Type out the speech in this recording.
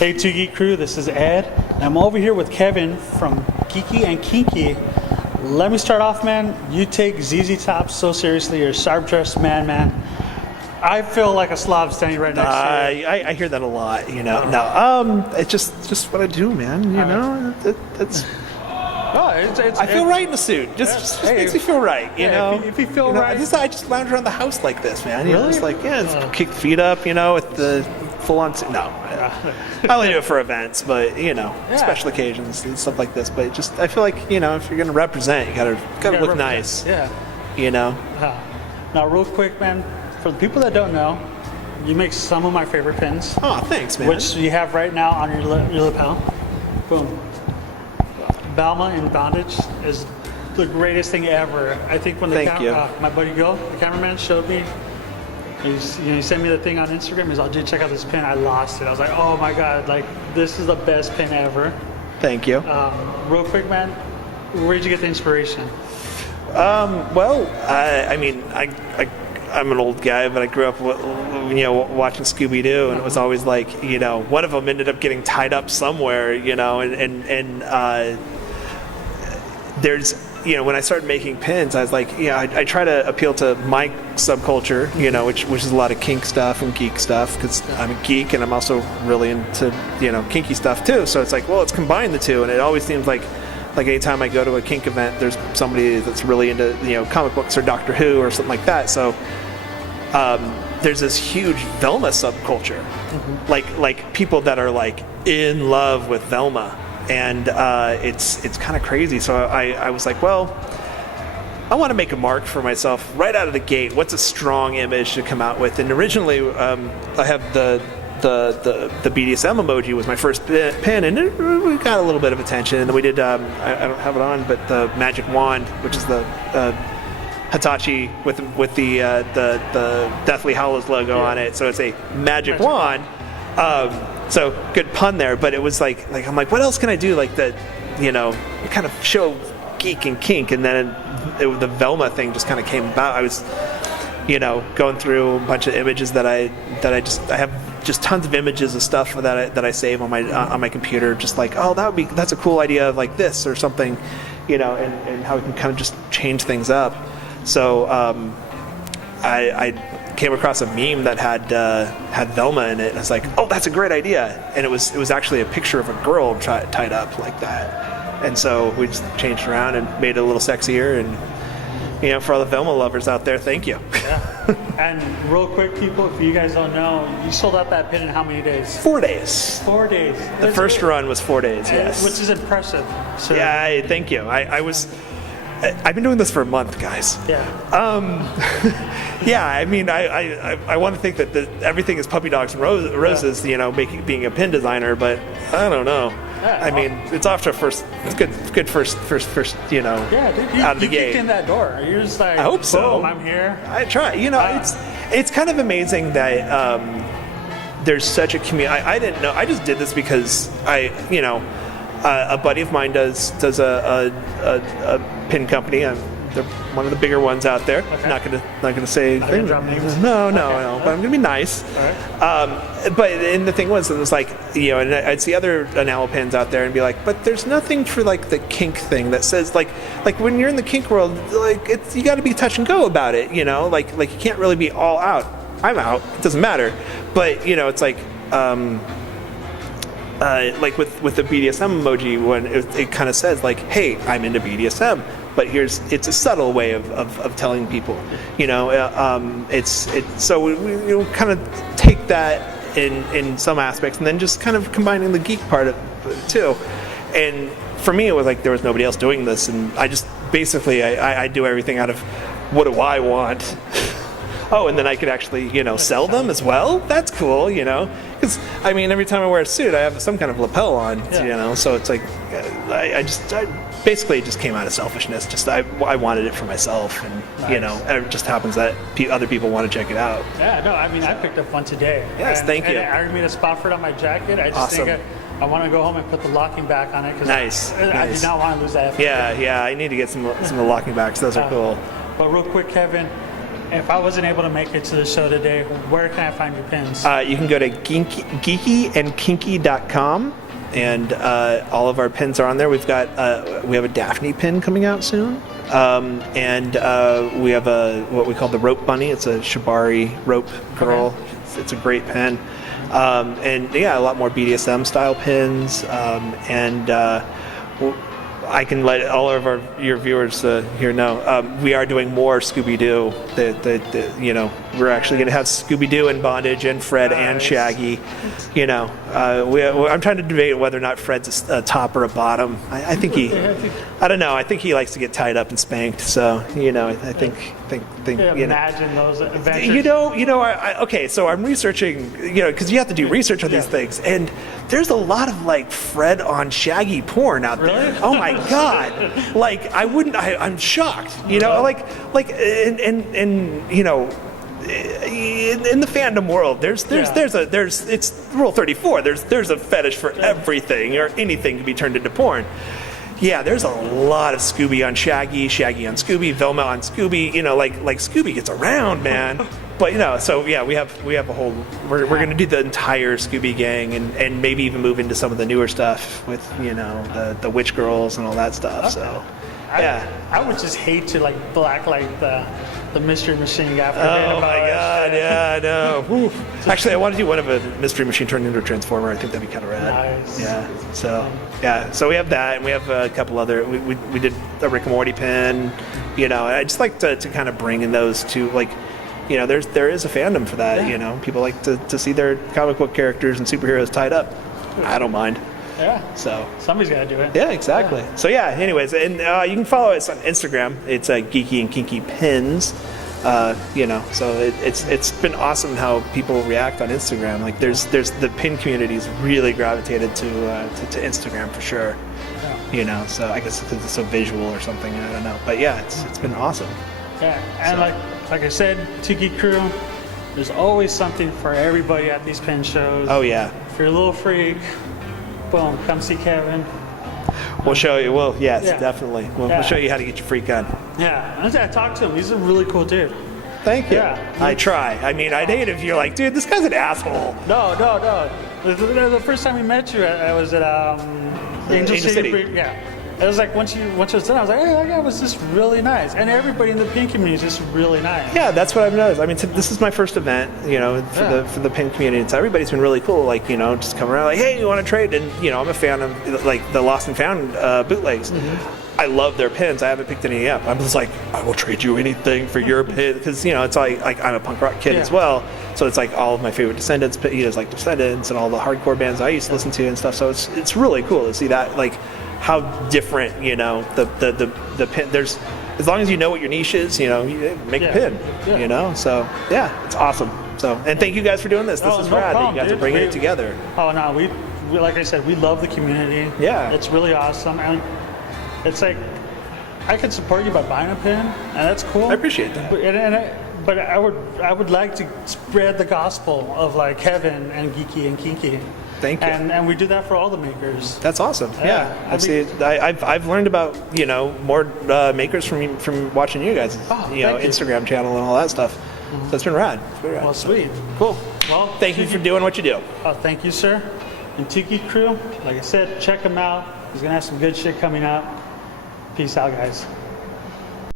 Hey 2Geek crew, this is Ed, and I'm over here with Kevin from Geeky and Kinky. Let me start off, man. You take ZZ Top so seriously. You're a sharp-dressed man. I feel like a slob standing right next to you. I hear that a lot, you know. No, it's just what I do, man. You know, it's. I feel right in the suit. Just makes me feel right, you know. If you feel right, I just lounge around the house like this, man. You know, Really? just like just kick the feet up, you know, with the full-on suit. No, I only do it for events, but you know, special occasions and stuff like this. But just I feel like, you know, if you're gonna represent, you gotta look nice. Yeah. You know. Now, real quick, man. For the people that don't know, you make some of my favorite pins. Oh, thanks, man. Which you have right now on your lapel. Boom. Balma in bondage is the greatest thing ever. I think when the my buddy Gil, the cameraman, showed me, he sent me the thing on Instagram. He's like, dude, check out this pin. I lost it. I was like, oh my god, like this is the best pin ever. Thank you. Real quick, man, where'd you get the inspiration? Well, I'm an old guy, but I grew up, watching Scooby-Doo, and it was always like, one of them ended up getting tied up somewhere, and there's, when I started making pins, I was like, I try to appeal to my subculture, which is a lot of kink stuff and geek stuff, because I'm a geek and I'm also really into, kinky stuff too. So it's like, well, let's combine the two, and it always seems like anytime I go to a kink event, there's somebody that's really into, comic books or Doctor Who or something like that. So there's this huge Velma subculture, like people that are like in love with Velma, and it's kind of crazy. So I was like, well, I want to make a mark for myself right out of the gate. What's a strong image to come out with? And originally, I have the BDSM emoji was my first pin, and we got a little bit of attention. And then we did, I don't have it on, but the magic wand, which is the Hitachi with the Deathly Hallows logo on it. So it's a magic wand. So good pun there. But it was like I'm like, what else can I do? Like that, kind of show geek and kink. And then the Velma thing just kind of came about. I was, going through a bunch of images that I have just tons of images of stuff that I save on my computer, just like, oh, that's a cool idea of like this or something, and how we can kind of just change things up. So I came across a meme that had Velma in it, and I was like, oh, that's a great idea. And it was actually a picture of a girl tied up like that, and so we just changed around and made it a little sexier. And for all the Velma lovers out there, thank you. Yeah. And real quick, people, if you guys don't know, you sold out that pin in how many days? 4 days. 4 days. The first run was 4 days, yes. Which is impressive. So, yeah, thank you. I've been doing this for a month, guys. Yeah. Yeah, I mean, I want to think that everything is puppy dogs and roses, being a pin designer, but I don't know. Yeah, I mean, it's off to a good first, yeah, dude, out of the gate. You kicked in that door. You're just like, I hope so. Boom, I'm here. I try. It's kind of amazing that there's such a community. I didn't know. I just did this because a buddy of mine does a pin company. They're one of the bigger ones out there. Okay. Not gonna say anything. No. But I'm gonna be nice. All right. But the thing was, it was like, and I'd see other enamel pins out there and be like, but there's nothing for like the kink thing that says like when you're in the kink world, like you got to be touch and go about it. Like you can't really be all out. I'm out. It doesn't matter. But it's like. Like with the BDSM emoji, when it kind of says like, "Hey, I'm into BDSM," but it's a subtle way of telling people, it's so we kind of take that in some aspects, and then just kind of combining the geek part of it too. And for me, it was like there was nobody else doing this, and I just basically I do everything out of what do I want. Oh, and then I could actually, sell them as well? That's cool, Because, I mean, every time I wear a suit, I have some kind of lapel on, So it's like, I basically just came out of selfishness. Just I wanted it for myself, and, it just happens that other people want to check it out. Yeah, no, I mean, I picked up one today. Yes, thank you. I already made a spot for it on my jacket. I just think I want to go home and put the locking back on it. Cause nice. I do not want to lose that. Yeah, I need to get some of the locking backs. Those are cool. But real quick, Kevin, if I wasn't able to make it to the show today, where can I find your pins? You can go to geekyandkinky.com, and all of our pins are on there. We have a Daphne pin coming out soon, and we have what we call the rope bunny. It's a shibari rope girl. Okay. It's a great pin, and yeah, a lot more BDSM style pins, and. I can let all of your viewers here know we are doing more Scooby-Doo. We're actually going to have Scooby-Doo and Bondage and Fred and Shaggy. I'm trying to debate whether or not Fred's a top or a bottom. I think I don't know. I think he likes to get tied up and spanked. So I think imagine those adventures. Okay. So I'm researching. Because you have to do research on these things, and there's a lot of like Fred on Shaggy porn out there. Oh my God! Like I'm shocked. In the fandom world, there's it's Rule 34. There's a fetish for everything, or anything can be turned into porn. Yeah, there's a lot of Scooby on Shaggy, Shaggy on Scooby, Velma on Scooby. Like Scooby gets around, man. But so yeah, we have a whole. We're going to do the entire Scooby gang, and maybe even move into some of the newer stuff with the Witch Girls and all that stuff. Okay. So yeah, I would just hate to blacklight the Mystery Machine guy. Oh my God! Yeah, I know. Actually, I want to do one of a Mystery Machine turned into a Transformer. I think that'd be kind of rad. Nice. Yeah. So we have that, and we have a couple other. We did a Rick and Morty pin. I just like to kind of bring in those two there is a fandom for that. Yeah. People like to see their comic book characters and superheroes tied up. I don't mind. Yeah. So somebody's got to do it. Yeah, exactly. Yeah. So yeah. Anyways, and you can follow us on Instagram. It's Geeky and Kinky Pins. So it's been awesome how people react on Instagram. Like there's the pin community's really gravitated to Instagram for sure. Yeah. So I guess because it's so visual or something. I don't know. But yeah, it's been awesome. Yeah, and like I said, Tiki Crew, there's always something for everybody at these pin shows. Oh yeah. If you're a little freak, boom, come see Kevin. We'll show you. Well, yes, definitely. We'll show you how to get your freak on. Yeah, I talked to him. He's a really cool dude. Thank you. Yeah. I try. I mean, I'd hate if you're like, dude, this guy's an asshole. No. The first time we met you, I was at Angel City. Yeah. It was like once it was done, I was like, hey, that guy was just really nice, and everybody in the pin community is just really nice. Yeah, that's what I've noticed. I mean, this is my first event, for the pin community. So everybody's been really cool, just come around, like, hey, you want to trade? And I'm a fan of the Lost and Found bootlegs. Mm-hmm. I love their pins. I haven't picked any up. I'm just like, I will trade you anything for your pin, because it's like I'm a punk rock kid as well. So it's like all of my favorite Descendants. He does like Descendants and all the hardcore bands I used to listen to and stuff. So it's really cool to see that how different, the pin. There's, as long as you know what your niche is, you make a pin, So yeah, it's awesome. So, and thank you guys for doing this. This is rad that you guys are bringing it together. Oh no, we like I said, we love the community. Yeah, it's really awesome, and it's like I can support you by buying a pin, and that's cool. I appreciate that. But I would like to spread the gospel of Kevin and Geeky and Kinky. Thank you. And we do that for all the makers. That's awesome. Yeah. I've learned about more makers from watching you guys, Instagram channel and all that stuff. Mm-hmm. So it's been rad. Well, sweet. Cool. Well, thank you for doing what you do. Thank you, sir. And Tiki Crew, like I said, check him out. He's gonna have some good shit coming up. Peace out, guys.